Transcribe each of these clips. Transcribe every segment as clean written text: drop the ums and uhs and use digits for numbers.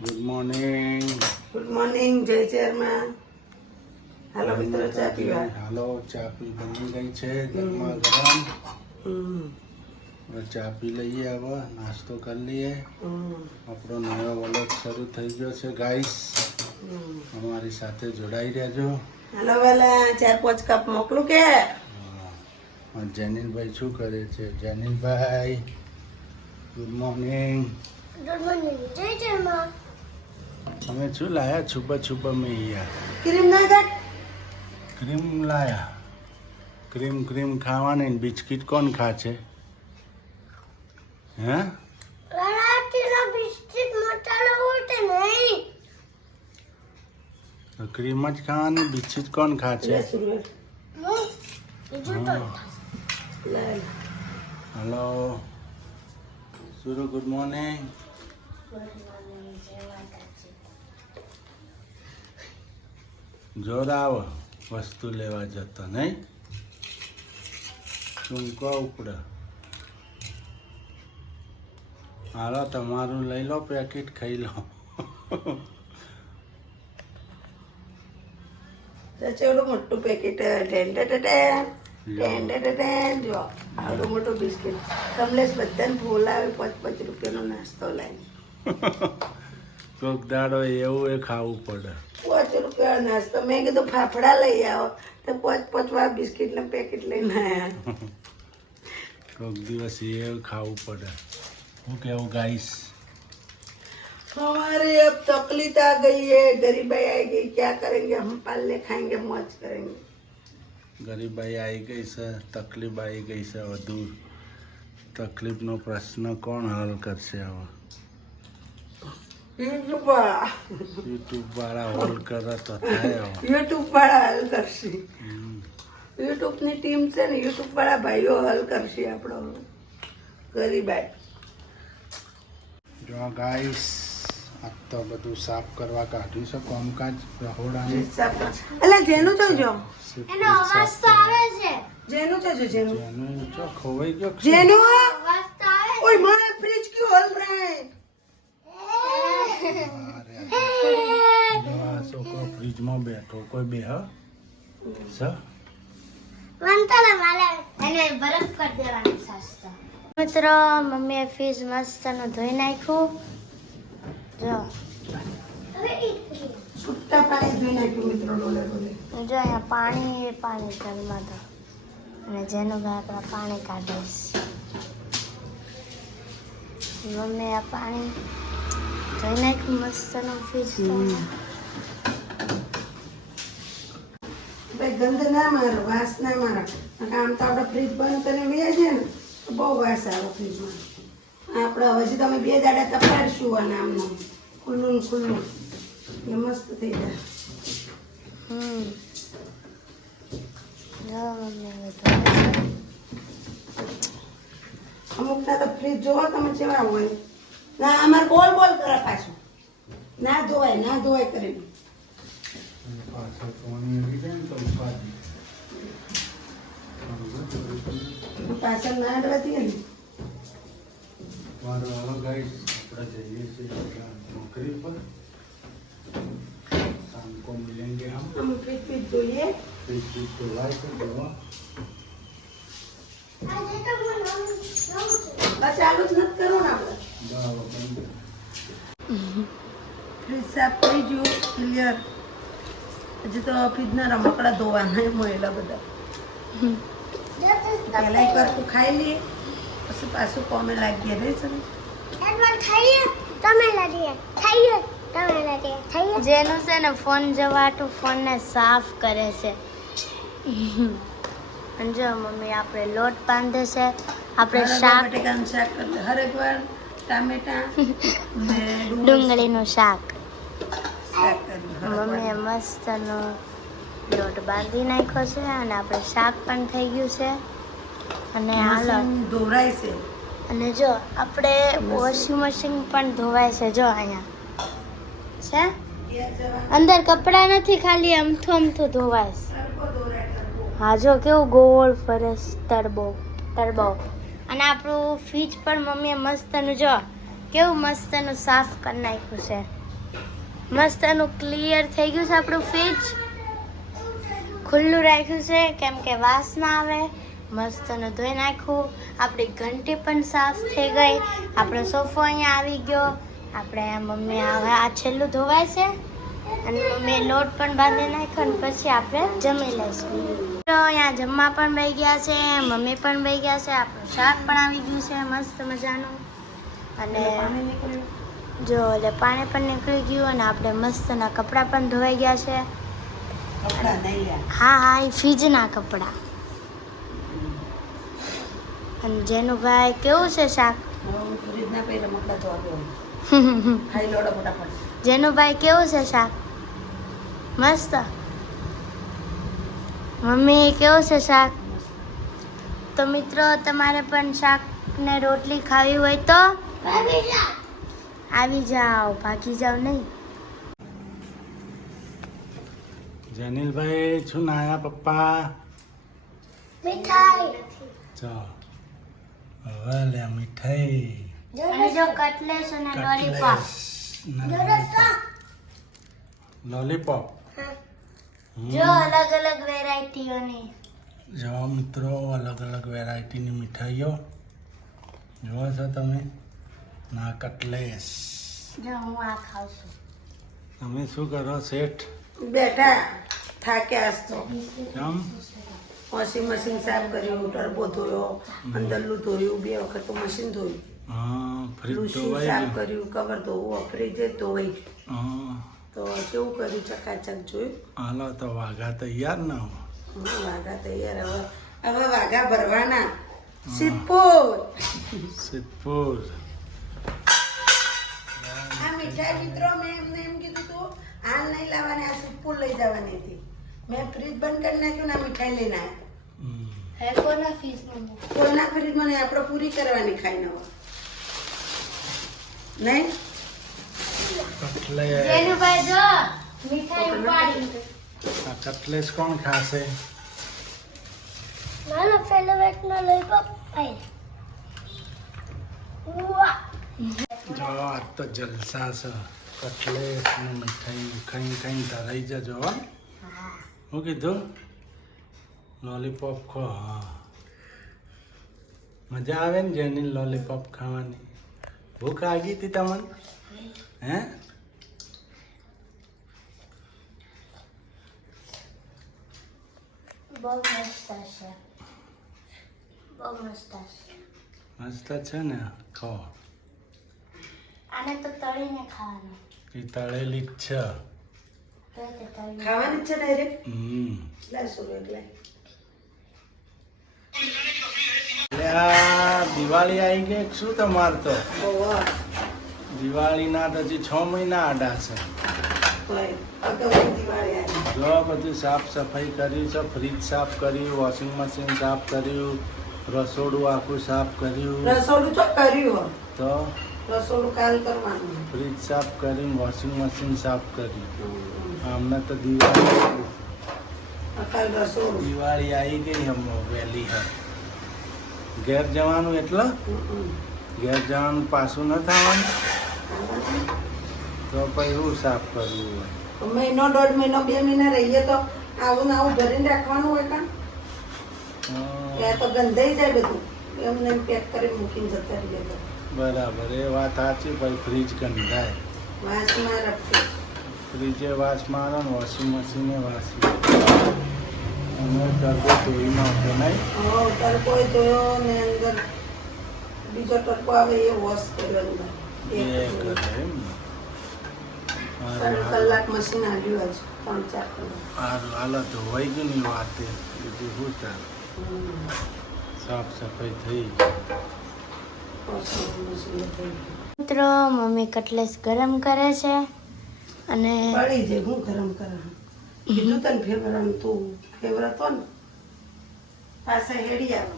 Good morning. Good morning જય ચેરમાં. હાલો મિત્રો ચા પીવા. હાલો, ચા પી બની ગઈ છે ગરમા ગરમ. હવે ચા પી લઈએ, હવે નાસ્તો કરી લઈએ. આપણો નવો વ્લોગ શરૂ થઈ ગયો છે ગાઈસ. અમારી સાથે જોડાઈ રહેજો. હાલો વાલા 4-5 કપ મોકલું કે? જેનિલભાઈ શું કરે છે? જેનિલભાઈ ગુડ મોર્નિંગ. ગુડ મોર્નિંગ જય ચેરમાં. તમે શું લાયા? છુપા છુપા મેં યાર ક્રીમ ના કાટ. ક્રીમ લાયા. ક્રીમ ખાવાની ને બિસ્કિટ કોણ ખા છે? હે? રાતીના બિસ્કિટ મસાલો ઉઠે નહીં. તો ક્રીમ જ ખાવાની, બિસ્કિટ કોણ ખા છે? બીજું તો હલો સુરુ, ગુડ મોર્નિંગ. જોર આવો વસ્તુ લેવા જતો નહીં? ચૂંકો ઉપડે. હાલો તમારું લઈ લો, પેકેટ ખાઈ લો. ચેવડું મોટું પેકેટ. જો આવડું મોટું બિસ્કિટ. કમલેશ બધાને બોલાવે 5-5 રૂપિયાનો નાસ્તો લાવી. કોક દાડો એવું એ ખાવું પડે. 5 રૂપિયાનો નાસ્તો. મેં કીધું ફાફડા લઈ આવો તો 5-5 બિસ્કિટના પેકેટ લઈને આવ્યા. કોક દિવસ એવું ખાવું પડે. હું કેવું ગાઈસ? हमारे अब तकलीफ आ गई है, गरीबाई आ गई, क्या करेंगे हम? पाल ले खाएंगे, मौज करेंगे. ગરીબાઈ આવી ગઈ છે, તકલીફ આવી ગઈ છે. વધુ તકલીફનો પ્રશ્ન કોણ હલ કરશે હવે? યુટ્યુબ વાળા. યુટ્યુબ વાળા હોલ કરે તો થાય હવે. યુટ્યુબ વાળા હલ કરશે. યુટ્યુબની ટીમ છે ને, યુટ્યુબ વાળા ભાઈઓ હલ કરશે આપણો ગરીબાઈ. જો ગાઈસ, આ તો બધું સાફ કરવા કાઢ્યું છે કામકાજ રહોડાને. એટલે જેનું તો જો, એનો અવાજ તો આવે છે. જેનું તો જો, જેનું જેનું જો ખોવાઈ ગયો છે. જેનું અવાજ તો આવે છે. ઓય મારા ફ્રિજ ક્यों હલ रहा है? જો આ છોકરો ફ્રીજમાં બેઠો, કોઈ બે હ વંતલા માલે એને બરફ કરી દેવાની સાસ્તા. મિત્રો, મમ્મીએ ફ્રીજ મસ્તનું ધોઈ નાખ્યું. જો છૂટા પાણી ધોઈ નાખ્યું મિત્રો, ડોલે ડોલે. જો અહીંયા પાણી ઘરમાં તો, અને જેનું ભાઈ આપણા પાણી કાઢીશ. મમ્મી આ પાણી ધોઈ નાખ્યું મસ્તનું ફ્રીજ. ભાઈ ગંધ ના મારો, વાસ ના મારો. આમ તો આપણે ફ્રીજ બંધ કરીને બેસીએ છે ને તો બહુ વાસ આવે ફ્રીજમાં. આપણે હજી તમે 2 દાડા તપાડશું અને આમનું ખુલ્લું ને ખુલ્લું એટલે મસ્ત થઈ જાય. જો મમ્મી હવે ધોઈ છે. અમુકના તો ફ્રીજ જોવો તમે કેવા હોય. ના અમારે બોલ કરે પાછું. ના ધોવાય કરીને. પાછળ પાણી આવી જાય ને તો ઉપાડી. પાછળ ના અડવાતી ને. મારો હાલો ગાઈસ, આપણે જઈએ છીએ નોકરી પર. શામ કો મિલેંગે હમ. આમ ફ્રીજ જોઈએ. ફ્રીજ ધોવાય તો જોવા. બસ ચાલુ જ નથી કરવું ને આપણે. બરાબર. ફ્રીજ સાફ થઈ ગયું ક્લિયર. હજી તો ફ્રીજના રમકડા ધોવાના મળેલા બધા. પહેલા એક વાર ખાઈ લઈએ પછી પાછું કોમે લાગીએ રહે છે ને. જેનું છે ને ફોન જવાટું ફોનને સાફ કરે છે. અને જો મમ્મી આપણે લોટ બાંધે છે. આપણે શાક, બટેકાનું શાક કરતા હરેકવાર ટામેટા ને ડુંગળીનું શાક. શાક કર્યું. મમ્મીએ મસ્તનો લોટ બાંધી નાખ્યો છે અને આપણે શાક પણ થઈ ગયું છે. અને હાલો, મશીન ધોરાય છે. અને જો આપણે વોશિંગ મશીન પણ ધોવાય છે. જો અહીંયા છે, અંદર કપડાં નથી, ખાલી અમથું ધોવાય છે. હા જો કેવું ગોળ ફરે છે, ટર્બો. અને આપણું ફ્રીજ પણ મમ્મીએ મસ્તનું જો કેવું મસ્તનું સાફ કરી નાખ્યું છે. મસ્ત એનું ક્લિયર થઈ ગયું છે આપણું ફ્રીજ. ખુલ્લું રાખ્યું છે કેમ કે વાસ ના આવે. મસ્ત એનું ધોઈ નાખ્યું. આપણી ઘંટી પણ સાફ થઈ ગઈ. આપણો સોફો અહીંયા આવી ગયો. આપણે મમ્મી હવે આ છેલ્લું ધોવાય છે અને મમ્મીએ લોટ પણ બાંધી નાખ્યો અને પછી આપણે જમી લઈશું. તો અહીંયા જમવા પણ બેસી ગયા છે, મમ્મી પણ બેસી ગયા છે. આપણું શાક પણ આવી ગયું છે મસ્ત મજાનું. અને જો એટલે પાણી પણ નીકળી ગયું અને આપણે મસ્તના કપડાં પણ ધોવાઈ ગયા છે. હા હા, એ ફ્રીજના કપડાં. અને જેનુભાઈ કેવું છે શાક? જેનુભાઈ કેવું છે શાક? મસ્ત. મમ્મી કેવું છે શાક? તો મિત્રો તમારે પણ શાક ને રોટલી ખાવી હોય તો આવી જાઓ, ભાગી જાઓ નહીં. જેનિલભાઈ શું નાયા પપ્પા? મીઠાઈ. જો હવે લે મીઠાઈ. અને જો કટલેસ અને લોલીપોપ. લોલીપોપ. જો અલગ અલગ વેરાયટીઓની. જો મિત્રો અલગ અલગ વેરાયટીની મીઠાઈઓ જુઓ છો તમે. ના કટલેસ. જો હું આ ખાઉં છું. તમે શું કરો શેઠ? બેઠા થાક્યા આજ તો. કેમ? વોશિંગ મશીન સાફ કર્યું, ટર્બો ધોયો, અંદરનું ધોયું, 2 વખત તો મશીન ધોયું. હા, ફ્રીજ લુસી ધોવાઈ સાફ ગયું. કર્યું, કવર ધોવું, ફ્રીજ ધોવાઈ ગયું. હા, તો કેવું કર્યું, ચકાચક જોયું. હાલો તો વાઘા તૈયાર ના હો. વાઘા તૈયાર. હવે વાઘા ભરવાના. સિદ્ધપુર. સિદ્ધપુર. આ મીઠાઈ મિત્રો મેં એમને એમ કીધું તું હાલ નહીં લાવવાની, આ સિદ્ધપુર લઈ જવાની હતી. મેં ફ્રીજ બંધ કરી નાખ્યું ને આ મીઠાઈ લઈને આવ્યા. હમ. હે કોના ફીસમાં? કોના ફ્રીજમાં નહીં, આપણે પૂરી કરવાની ખાઈને હવે. નહીં કટલેસ. જેનુભાઈ જો મીઠાઈ ઉપાડી. આ કટલેસ કોણ ખાશે? નાનો ફેવરેટનો લોલીપોપ આઈ. વાહ. જો આ તો જલસા છે. કટલેસ ને મીઠાઈ ખાઈ ખાઈ ધરાઈ જજો હો. શું કીધું? લોલીપોપ ખો. હા, મજા આવે ને જેની લોલીપોપ ખાવાની. ભૂખ લાગી હતી તમને? હે? બહુ મસ્ત છે. બહુ મસ્ત છે. મસ્ત છે ને. ખો. આને તો તળીને ખાવાનું. એ તળેલી જ છે. તો તે તળીને ખાવાની જ છે ડાયરેક્ટ. હમ. લાવશું એટલે આ દિવાળી આવી ગઈ કે શું તમારે તો? ઓહો દિવાળીના તો હજી 6 મહિના આડા છે. હોય અગવડી દિવાળી આવી. જો બધું સાફ સફાઈ કરી છે. ફ્રીજ સાફ કર્યું, વોશિંગ મશીન સાફ કર્યું, રસોડું આખું સાફ કર્યું. રસોડું તો કર્યું હો. તો રસોડું કાલ કરવાનું. ફ્રીજ સાફ કરી, વોશિંગ મશીન સાફ કર્યું. અમને તો દિવાળી કાલ રસોડું. દિવાળી આવી ગઈ હમણાં વહેલી હે. ઘેર જવાનું એટલે ઘેર જવાનું પાછું ન થવાનું તો પછી હું સાફ કરવું હોય? મહિનો 1.5 મહિનો 2 મહિના રહીએ તો આવું ને આવું ભરીને રાખવાનું હોય કાં ત્યાં તો ગંધાઈ જાય બધું. એમને એમ પેક કરી મૂકીને જતા રહીએ તો બરાબર, એ વાત સાચી. પછી ફ્રીજ ગંધાય. વાસમાં રાખીએ. ફ્રીજે વાસ મારો ને વોશિંગ મશીને વાસ અમે ટર્બો ધોઈ નાખો નહીં. ટર્બો જોયો ને અંદર બીજો ટર્બો આવે એ વોશ કર્યો અંદર. એ કરે એમ ને. 3 કલાક મશીન આવ્યું હજુ 3-4 કલાક. સારું હાલો ધોવાઈ ગયું ને વાતે બીજું શું ચાલે. સાફ સફાઈ થઈ. મિત્રો મમ્મી કટલેસ ગરમ કરે છે અને પડી જાય હું ગરમ કરા. કીધું તને ફેવર તું ફેવર હતો ને પાછા હેડી આવે.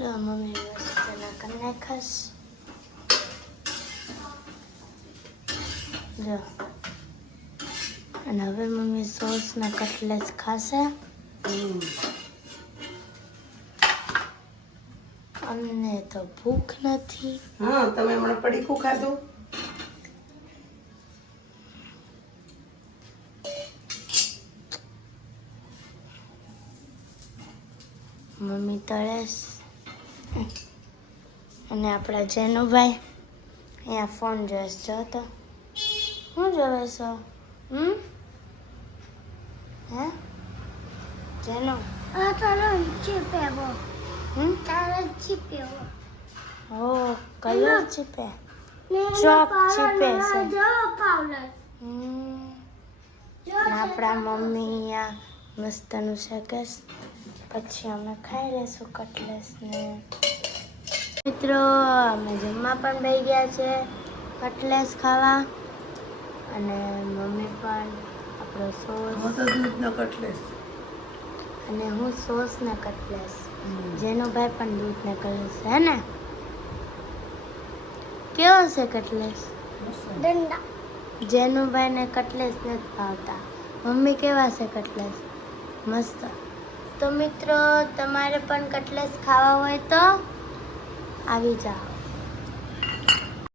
લો મમ્મી મસ્ત કરી નાખસ. જો અને હવે મમ્મી સોસના કટલેસ ખાશે. અમને તો ભૂખ નથી. હા તમે હમણાં પડીકું ખાધું? મમ્મી તળેસ અને આપણા જેનુભાઈ અહીંયા ફોન જોઈશ. જો તો શું જોવે છો? હે જેનો ઓ કલર ચીપે ચોક ચીપે છે. અને આપણા મમ્મી અહીંયા મસ્તનું શેકેશ. પછી અમે ખાઈ લેશું કટલેસ ને. મિત્રો અમે જમવા પણ બેસી ગયા છે કટલેસ ખાવા. અને મમ્મી પણ આપણો સોસ હું તો દૂધનો કટલેસ. અને હું સોસ ને કટલેસ. જેનો ભાઈ પણ દૂધ ને કટલેસ હે ને. કેવો છે કટલેસ? જેનુભાઈ ને કટલેસ નથી ભાવતા. મમ્મી કેવા છે કટલેસ? મસ્ત. તો મિત્રો તમારે પણ કટલેસ ખાવા હોય તો આવી જાઓ.